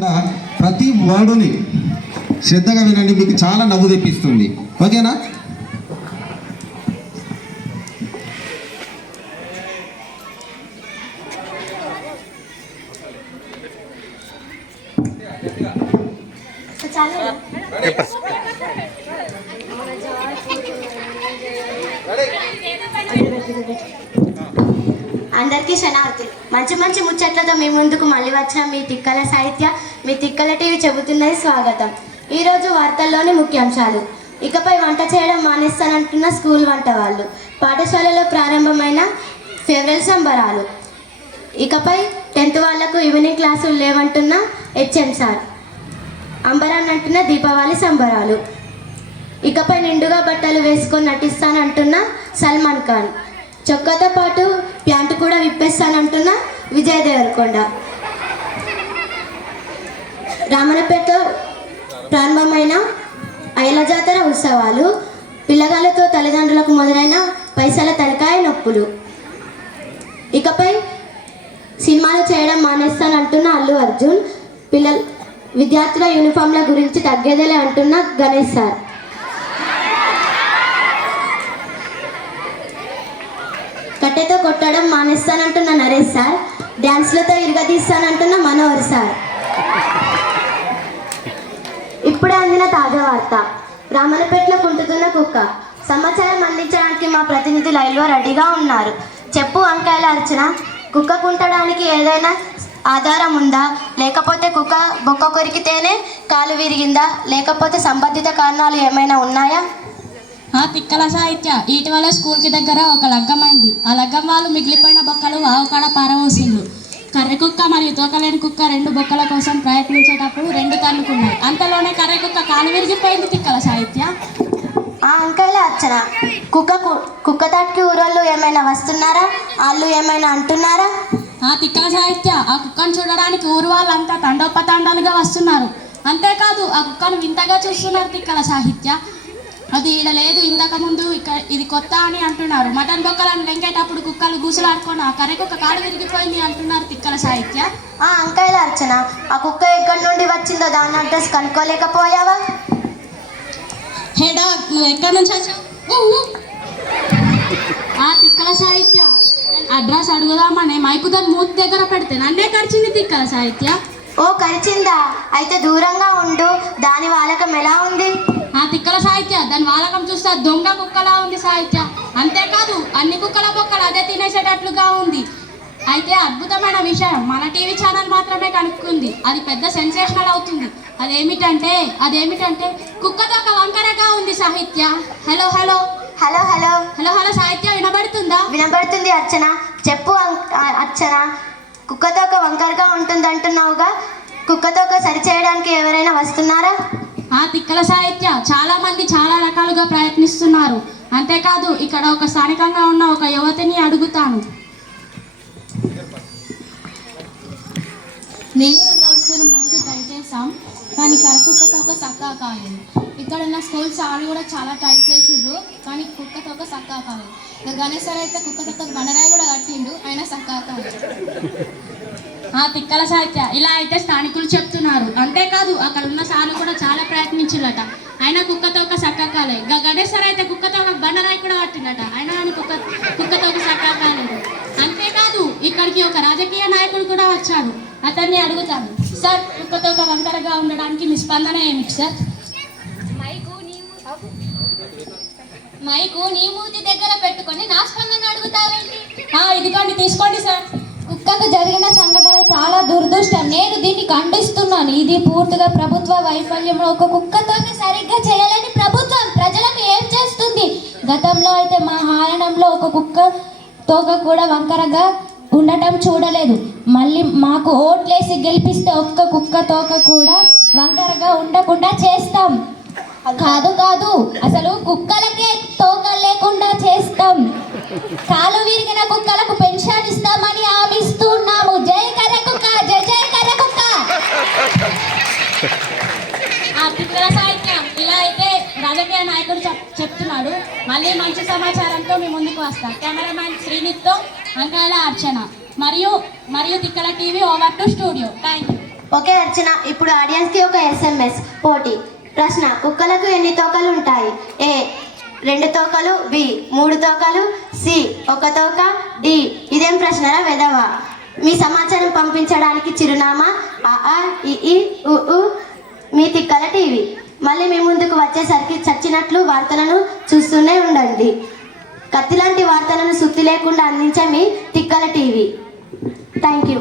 ప్రతి వర్డుని శ్రద్ధగా వినండి, మీకు చాలా నవ్వు తెప్పిస్తుంది. ఓకేనా? అందరికీ శనార్థులు. మంచి మంచి ముచ్చట్లతో మీ ముందుకు మళ్ళీ వచ్చిన మీ తిక్కల సాహిత్య, మీ తిక్కల టీవీ చెబుతున్నది స్వాగతం. ఈరోజు వార్తల్లోని ముఖ్యాంశాలు. ఇకపై వంట చేయడం మానేస్తానంటున్న స్కూల్ వంట వాళ్ళు, పాఠశాలలో ప్రారంభమైన ఫేర్వెల్ సంబరాలు, ఇకపై 10th వాళ్లకు ఈవినింగ్ క్లాసులు లేవంటున్న హెచ్ఎం సార్, అంబరాన్నంటున్న దీపావళి సంబరాలు, ఇకపై నిండుగా బట్టలు వేసుకొని నటిస్తానంటున్న సల్మాన్ ఖాన్, చొక్కాతో పాటు ప్యాంటు కూడా విప్పేస్తానంటున్న విజయ్ దేవరకొండ, రామన్నపేటలో ప్రారంభమైన ఐల జాతర ఉత్సవాలు, పిల్లగాళ్ళతో తల్లిదండ్రులకు మొదలైన పైసల తలకాయ నొప్పులు, ఇకపై సినిమాలు చేయడం మానేస్తానంటున్న అల్లు అర్జున్, విద్యార్థుల యూనిఫామ్ల గురించి తగ్గేదేలే అంటున్న గణేష్ సార్, కట్టెతో కొట్టడం మానేస్తానంటున్న నరేష్ సార్, డ్యాన్స్లతో ఇరగదీస్తానంటున్న మనోహర్ సార్. ఇప్పుడే అందిన తాజా వార్త. రామన్నపేటలో కుంటుతున్న కుక్క. సమాచారం అందించడానికి మా ప్రతినిధి లైవ్లో రెడీగా ఉన్నారు. చెప్పు వంకాయల అర్చన, కుక్క కుంటడానికి ఏదైనా ఆధారం ఉందా? లేకపోతే కుక్క బొక్క కొరికితేనే కాలు విరిగిందా? లేకపోతే సంబంధిత కారణాలు ఏమైనా ఉన్నాయా? తిక్కల సాహిత్య, ఇటీవల స్కూల్కి దగ్గర ఒక లగ్గమైంది. ఆ లగ్గం వాళ్ళు మిగిలిపోయిన బొక్కలు ఆవుకాడ పారవోసిండ్రు. కర్రె కుక్క మరియు తోకలేని కుక్క 2 బొక్కల కోసం ప్రయత్నించేటప్పుడు 2 తన్నుకున్నాయి. అంతలోనే కర్రె కుక్క కాలు విరిగిపోయింది. తిక్కల సాహిత్య. అంకాయల అర్చన, కుక్క తాటికి ఊరోళ్ళు ఏమైనా వస్తున్నారా? వాళ్ళు ఏమైనా అంటున్నారా? తిక్కల సాహిత్య, ఆ కుక్కను చూడడానికి ఊరు వాళ్ళంతా తండోపతండాలుగా వస్తున్నారు. అంతేకాదు ఆ కుక్కను వింతగా చూస్తున్నారు. తిక్కల సాహిత్య, అది ఈడ లేదు, ఇంతకుముందు ఇది కొత్త అని అంటున్నారు. మటన్ బొక్కలను లెంకేటప్పుడు కుక్కలు గూసులాడుకొని ఆ కర్రె కుక్క కాలు విరిగిపోయింది అంటున్నారు. తిక్కల సాహిత్య. అంకాయల అర్చన, ఆ కుక్క ఎక్కడి నుండి వచ్చిందో దాని అడ్రస్ కనుక్కోలేకపోయావా? హేడా, నువ్వు ఎక్కడి నుంచి వచ్చావు? తిక్కల సాహిత్య, అడ్రస్ అడుగుదామని మైకు దాని మూతి దగ్గర పెడితే నన్నే కరిచింది. తిక్కల సాహిత్య. ఓ, కరిచిందా? అయితే దూరంగా ఉండు. దాని వాలకం ఎలా ఉంది? తిక్కల సాహిత్య, దాని వాలకం చూస్తే దొంగ కుక్కలా ఉంది సాహిత్య. అంతేకాదు అన్ని కుక్కల బొక్కలు అదే తినేసేటట్లుగా ఉంది. అయితే అద్భుతమైన విషయం, మన టీవీ ఛానల్ మాత్రమే కనుక్కుంది. అది పెద్ద సెన్సేషనల్ అవుతుంది. అదేమిటంటే కుక్కతో ఒక వంకరగా ఉంది సాహిత్య. Hello hello hello hello hello hello సాహిత్య, వినబడుతుందా? వినబడుతుంది అర్చన. చెప్పు అర్చన, కుక్కతో ఒక వంకరగా ఉంటుందంటున్నావుగా, కుక్కతో ఒక సరి చేయడానికి ఎవరైనా వస్తున్నారా? తిక్కల సాహిత్య, చాలా మంది చాలా రకాలుగా ప్రయత్నిస్తున్నారు. అంతేకాదు ఇక్కడ ఒక స్థానికంగా ఉన్న ఒక యువతిని అడుగుతాను. నేను దోస్తులు మస్తు ట్రై చేసాం, కానీ కరకుక్కతో ఒక సక్కా కాలేదు. ఇక్కడ ఉన్న స్కూల్ సార్లు కూడా చాలా ట్రై చేసిండ్రు, కానీ కుక్కతో ఒక సక్కా కాలేదు. ఇక గణేష్ సార్ అయితే కుక్కతో ఒక బండరాయి కూడా కట్టిండు, అయినా సక్కా కాలేదు. తిక్కల సాహిత్య, ఇలా అయితే స్థానికులు చెప్తున్నారు. అంతేకాదు అక్కడ ఉన్న సార్లు కూడా చాలా ప్రయత్నించులట, అయినా కుక్కతో ఒక సక్కా కాలేదు. గణేష్ సార్ అయితే కుక్కతో ఒక బండరాయి కూడా కట్టిండట, అయినా కుక్కతో ఒక సక్కా కాలేదు. అంతేకాదు ఇక్కడికి ఒక రాజకీయ నాయకుడు కూడా వచ్చాడు. అతన్ని అడుగుతాను. సార్, కుక్కతో ఒక వంకరగా ఉండడానికి మీ స్పందన ఏమిటి సార్? మైకు నీ మూతి దగ్గర పెట్టుకొని నా స్పందన అడుగుతావేంటి? ఇదిగోండి, తీసుకోండి సార్. కుక్కకు జరిగిన సంఘటన చాలా దురదృష్టం. నేను దీన్ని ఖండిస్తున్నాను. ఇది పూర్తిగా ప్రభుత్వ వైఫల్యం. ఒక కుక్కతోనే సరిగ్గా చేయలేని ప్రభుత్వం ప్రజలకు ఏం చేస్తుంది? గతంలో అయితే మా హారణంలో ఒక కుక్క తోక కూడా వంకరగా ఉండటం చూడలేదు. మళ్ళీ మాకు ఓట్లేసి గెలిపిస్తే ఒక్క కుక్క తోక కూడా వంకరగా ఉండకుండా చేస్తాం. కాదు, అసలు కుక్కలకే తోక లేకుండా చేస్తాం. కాలు విరిగిన కుక్కలకు పెన్షన్ ఇస్తామని హామీస్తున్నాము. జై కర్రె కుక్క, జై జై కర్రె కుక్క. తిక్కల సాహిత్యం, ఇలా అయితే రాజకీయ నాయకుడు చెప్తున్నాడు. మళ్ళీ మంచి సమాచారంతో మీ ముందుకు వస్తాం. కెమెరామ్యాన్ శ్రీనిత్తో అంకాయల అర్చన మరియు తిక్కల TV over to studio. Thank you. Okay Archana, ఇప్పుడు ఆడియన్స్కి ఒక ఎస్ఎంఎస్ పోటీ ప్రశ్న. కుక్కలకు ఎన్ని తోకలు ఉంటాయి? ఏ 2 తోకలు, బి 3 తోకలు, సి 1 తోక, డి ఇదేం ప్రశ్నరా వెదవా? మీ సమాచారం పంపించడానికి చిరునామా ఇ ఉ మీ తిక్కల టీవీ. మళ్ళీ మీ ముందుకు వచ్చేసరికి చచ్చినట్లు వార్తలను చూస్తూనే ఉండండి. కత్తిలాంటి వార్తలను సుత్తి లేకుండా అందించే మీ తిక్కల టీవీ. Thank you.